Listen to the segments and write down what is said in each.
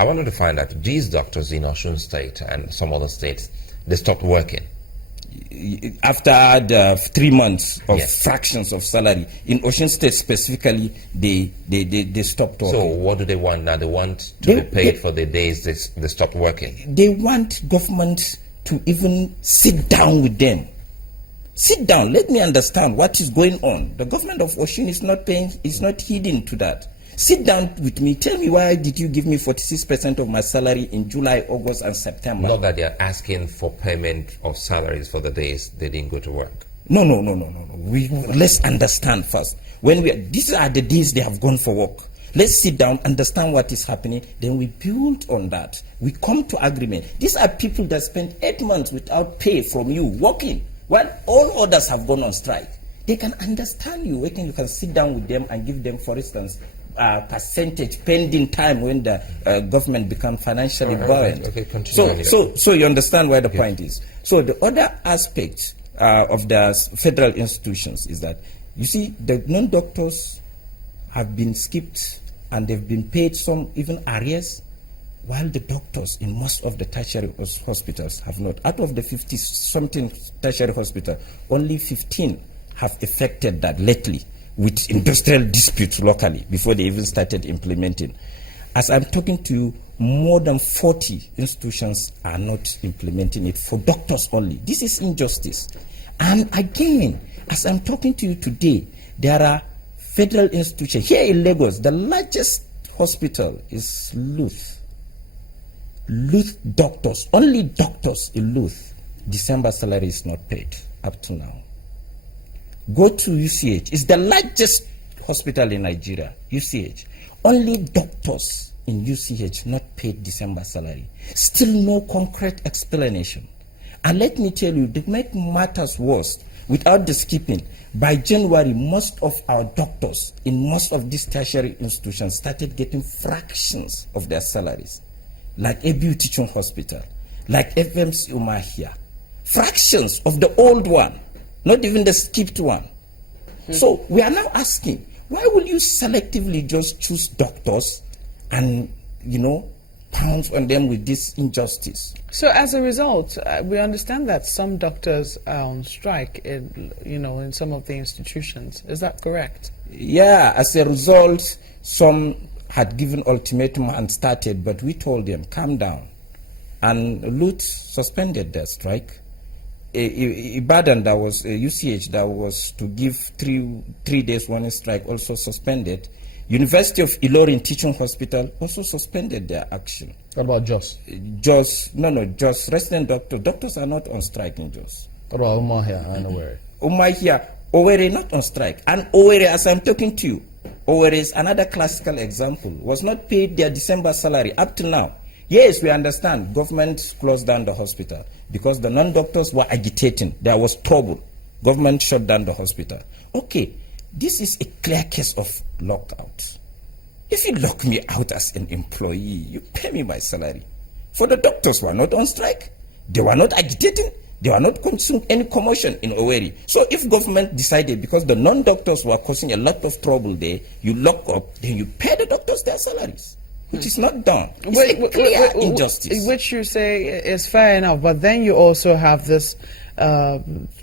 I wanted to find out, these doctors in Osun State and some other states, they stopped working. After the 3 months of Yes. fractions of salary, in Osun State specifically, they stopped working. So what do they want now? They want to be paid for the days they stopped working. They want government to even sit down with them. Sit down, let me understand what is going on. The government of Osun is not paying, is not heeding to that. Sit down with me, tell me why did you give me 46% of my salary in July, August, and September? Not that they're asking for payment of salaries for the days they didn't go to work. No. Let's understand first. These are the days they have gone for work. Let's sit down, understand what is happening, then we build on that. We come to agreement. These are people that spent 8 months without pay from you, working, while all others have gone on strike. They can understand you. You can sit down with them and give them, for instance, percentage pending time when the government becomes financially buoyant. Okay, continue. So you understand where the point is. So the other aspect of the federal institutions is that, you see, the non-doctors have been skipped and they've been paid some even arrears, while the doctors in most of the tertiary hospitals have not. Out of the 50-something tertiary hospitals, only 15 have effected that lately, with industrial disputes locally before they even started implementing. As I'm talking to you, more than 40 institutions are not implementing it for doctors only. This is injustice. And again, as I'm talking to you today, there are federal institutions. Here in Lagos, the largest hospital is Luth. Luth doctors, only doctors in Luth, December salary is not paid up to now. Go to UCH. It's the largest hospital in Nigeria, UCH. Only doctors in UCH not paid December salary. Still no concrete explanation. And let me tell you, to make matters worse, without the skipping, by January, most of our doctors in most of these tertiary institutions started getting fractions of their salaries, like ABU Teaching Hospital, like FMC Umahia. Fractions of the old one. Not even the skipped one. So we are now asking, why will you selectively just choose doctors and, pounce on them with this injustice? So as a result, we understand that some doctors are on strike in some of the institutions. Is that correct? Yeah, as a result, some had given ultimatum and started, but we told them, calm down. And Luth suspended their strike. Ibadan, that was UCH, that was to give three days warning strike, also suspended. University of Ilorin Teaching Hospital also suspended their action. What about Jos? Jos resident doctors are not on strike in Jos. What about Umahia and Owerri? Owerri not on strike. And Owerri, as I'm talking to you, Owerri is another classical example, was not paid their December salary up to now. Yes, we understand government closed down the hospital because the non-doctors were agitating. There was trouble. Government shut down the hospital. Okay, this is a clear case of lockout. If you lock me out as an employee, you pay me my salary. For the doctors who were not on strike, they were not agitating, they were not causing any commotion in Owerri. So if government decided, because the non-doctors were causing a lot of trouble there, you lock up, then you pay the doctors their salaries. Which is not done. It's a clear injustice. Which you say is fair enough, but then you also have this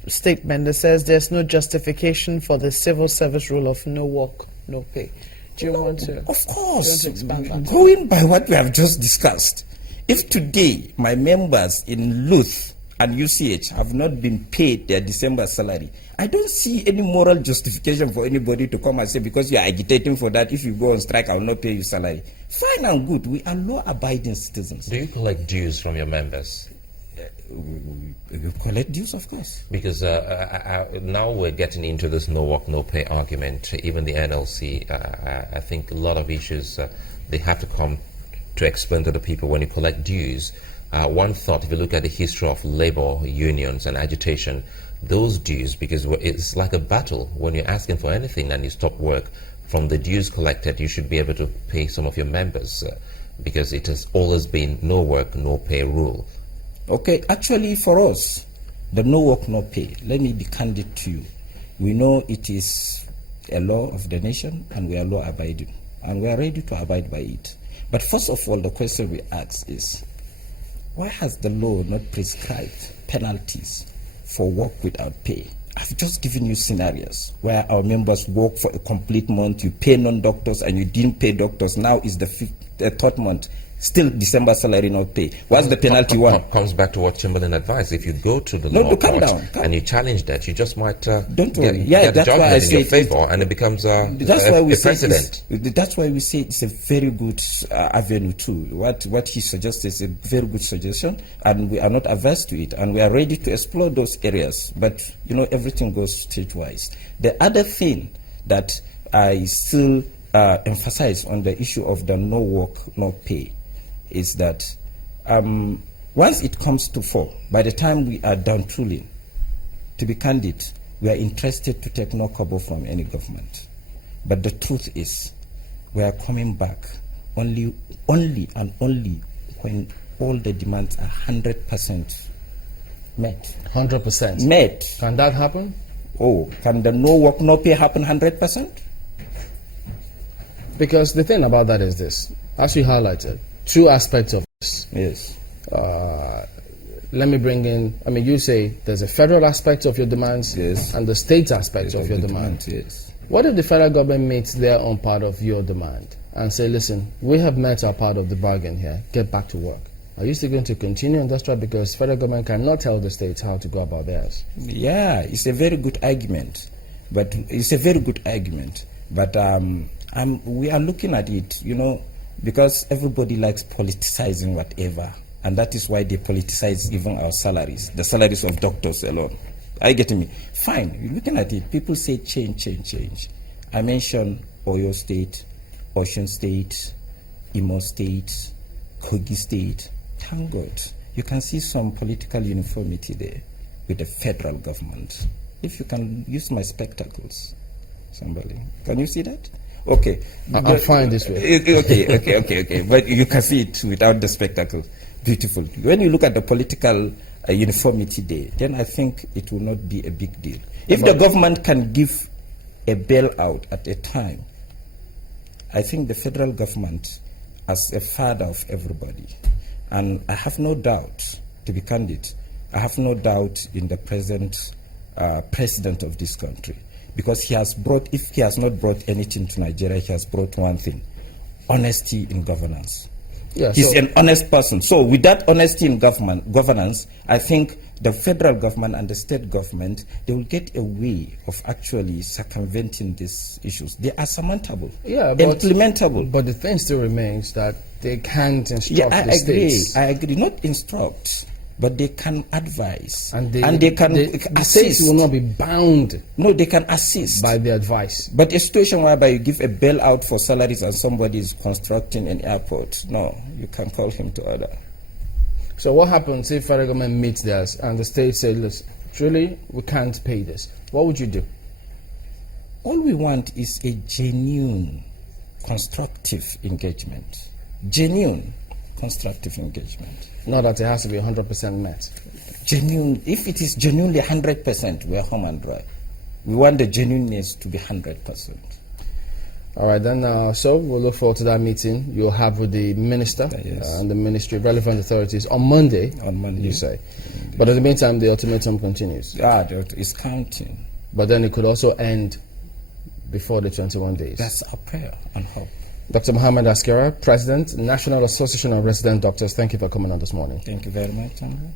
statement that says there's no justification for the civil service rule of no work, no pay. Do you want to? Of course. Do you want to expand that? Going by what we have just discussed, if today my members in Luth and UCH have not been paid their December salary, I don't see any moral justification for anybody to come and say, because you are agitating for that, if you go on strike, I will not pay you salary. Fine and good. We are law-abiding citizens. Do you collect dues from your members? You collect dues, of course. Because now we're getting into this no work, no pay argument. Even the NLC, I think a lot of issues, they have to come to explain to the people when you collect dues. One thought, if you look at the history of labor unions and agitation, those dues, because it's like a battle. When you're asking for anything and you stop work, from the dues collected, you should be able to pay some of your members, because it has always been no work, no pay rule. Okay, actually for us, the no work, no pay, let me be candid to you. We know it is a law of the nation and we are law abiding and we are ready to abide by it. But first of all, the question we ask is, why has the law not prescribed penalties for work without pay? I've just given you scenarios where our members work for a complete month, you pay non-doctors and you didn't pay doctors. Now is the third month, still December salary not pay. What's the penalty one? Comes back to what Chamberlain advised. If you go to the No, law calm court down. and you challenge that, you just might Don't get, worry. Yeah, get that's why I judgment in say your it- favor, and it becomes a precedent. That's why we say it's a very good avenue too. What he suggests is a very good suggestion, and we are not averse to it, and we are ready to explore those areas. But everything goes stage-wise. The other thing that I still emphasize on the issue of the no work, no pay is that once it comes to fall, by the time we are done tooling, to be candid, we are interested to take no kobo from any government. But the truth is, we are coming back only and only when all the demands are 100% met. 100%. Met. Can that happen? Oh, can the no work, no pay happen 100%? Because the thing about that is this, as you highlighted, two aspects of this. Yes. Let me bring in, you say there's a federal aspect of your demands Yes. and the state aspect of your demand. Yes. What if the federal government meets their own part of your demand and say, listen, we have met our part of the bargain here, get back to work? Are you still going to continue on that track because federal government cannot tell the states how to go about theirs? Yeah, it's a very good argument. But we are looking at it, because everybody likes politicizing whatever. And that is why they politicize even our salaries, the salaries of doctors alone. Are you getting me? Fine, you're looking at it. People say change. I mentioned Oyo State, Ocean State, Imo State, Kogi State. Thank God. You can see some political uniformity there with the federal government. If you can use my spectacles, somebody. Can you see that? Okay. I'm fine this way. Okay. But you can see it without the spectacles. Beautiful. When you look at the political uniformity there, then I think it will not be a big deal. If the government can give a bailout at a time, I think the federal government, as a father of everybody, and I have no doubt, to be candid, I have no doubt in the present president of this country, because he has brought, if he has not brought anything to Nigeria, he has brought one thing: honesty in governance. Yeah, He's an honest person. So with that honesty in governance, I think the federal government and the state government, they will get a way of actually circumventing these issues. They are surmountable, implementable. But the thing still remains that they can't instruct the states. I agree. Not instruct, but they can advise. And they can the assist. states will not be bound. No, they can assist by the advice. But a situation whereby you give a bailout for salaries and somebody is constructing an airport, no, you can call him to order. So what happens if federal government meets theirs and the state says, listen, truly, we can't pay this? What would you do? All we want is a genuine, constructive engagement. Genuine, constructive engagement. Not that it has to be 100% met. Genuine. If it is genuinely 100%, we are home and dry. We want the genuineness to be 100%. All right, then, so we'll look forward to that meeting you'll have with the minister and the ministry, relevant authorities, on Monday. On Monday. You say. But in the meantime, the ultimatum continues. It's counting. But then it could also end before the 21 days. That's our prayer and hope. Dr. Muhammad Askera, President, National Association of Resident Doctors, thank you for coming on this morning. Thank you very much, Andrew.